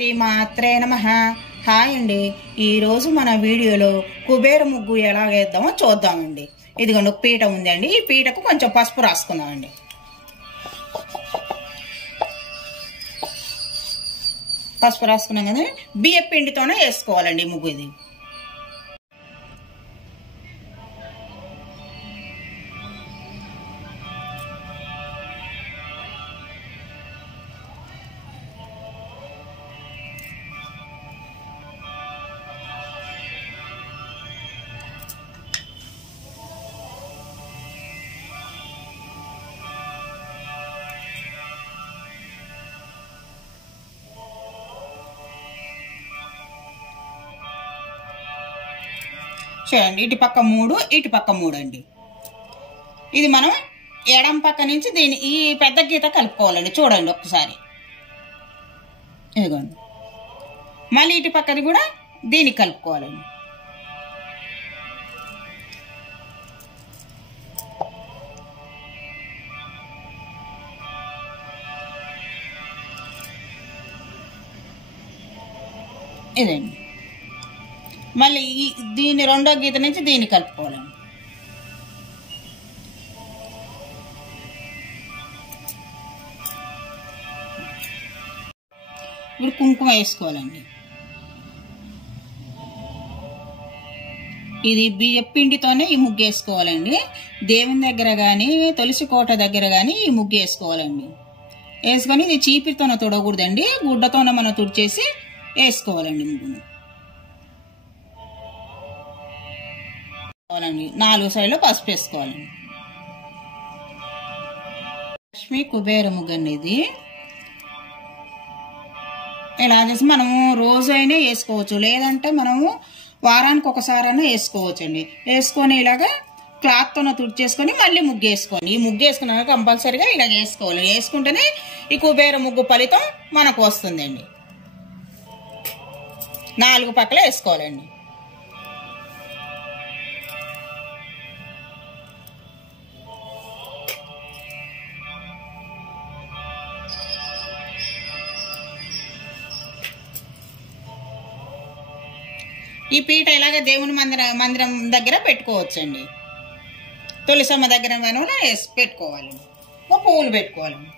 శ్రీమాత్రే నమః. హాయ్ అండి, ఈరోజు మన వీడియోలో కుబేర ముగ్గు ఎలా వేద్దామో చూద్దామండి. ఇదిగోండి, ఒక పీట ఉందండి. ఈ పీటకు కొంచెం పసుపు రాసుకుందామండి. పసుపు రాసుకున్నాం కదా, బియ్యం పిండితోనే వేసుకోవాలండి ముగ్గు. ఇది చూడండి, ఇటు పక్క 3 ఇటు పక్క 3 అండి. ఇది మనం ఎడం పక్క నుంచి దీని ఈ పెద్ద గీత కలుపుకోవాలండి. చూడండి ఒకసారి, ఇదిగోండి. మళ్ళీ ఇటు పక్కది కూడా దీనికి కలుపుకోవాలండి. ఇదండి. మళ్ళీ దీని రెండో గీత నుంచి దీన్ని కలుపుకోవాలండి. ఇప్పుడు కుంకుమ వేసుకోవాలండి. ఇది బియ్యం పిండితోనే ఈ ముగ్గు వేసుకోవాలండి. దేవుని దగ్గర కానీ తులసి కోట దగ్గర కానీ ఈ ముగ్గు వేసుకోవాలండి. వేసుకొని ఇది చీపిరితోనే తొడకూడదండి, గుడ్డతోనే మనం తుడిచేసి వేసుకోవాలండి ముగ్గును. 4 సైడ్లో పసుపు వేసుకోవాలండి. లక్ష్మీ కుబేర ముగ్గు అండి. ఇది ఇలా చేసి మనము రోజు అయినా వేసుకోవచ్చు, లేదంటే మనము వారానికి ఒకసారైనా వేసుకోవచ్చు అండి. వేసుకొని ఇలాగా క్లాత్తోన తుడిచేసుకొని మళ్ళీ ముగ్గు వేసుకోండి. ఈ ముగ్గు వేసుకున్నాక కంపల్సరీగా ఇలా వేసుకోవాలి. వేసుకుంటేనే ఈ కుబేర ముగ్గు ఫలితం మనకు వస్తుందండి. 4 పక్కల వేసుకోవాలండి. ఈ పీట ఇలాగ దేవుని మందిరం దగ్గర పెట్టుకోవచ్చండి. తులసమ్మ దగ్గర వేసి పెట్టుకోవాలండి. పువ్వులు పెట్టుకోవాలండి.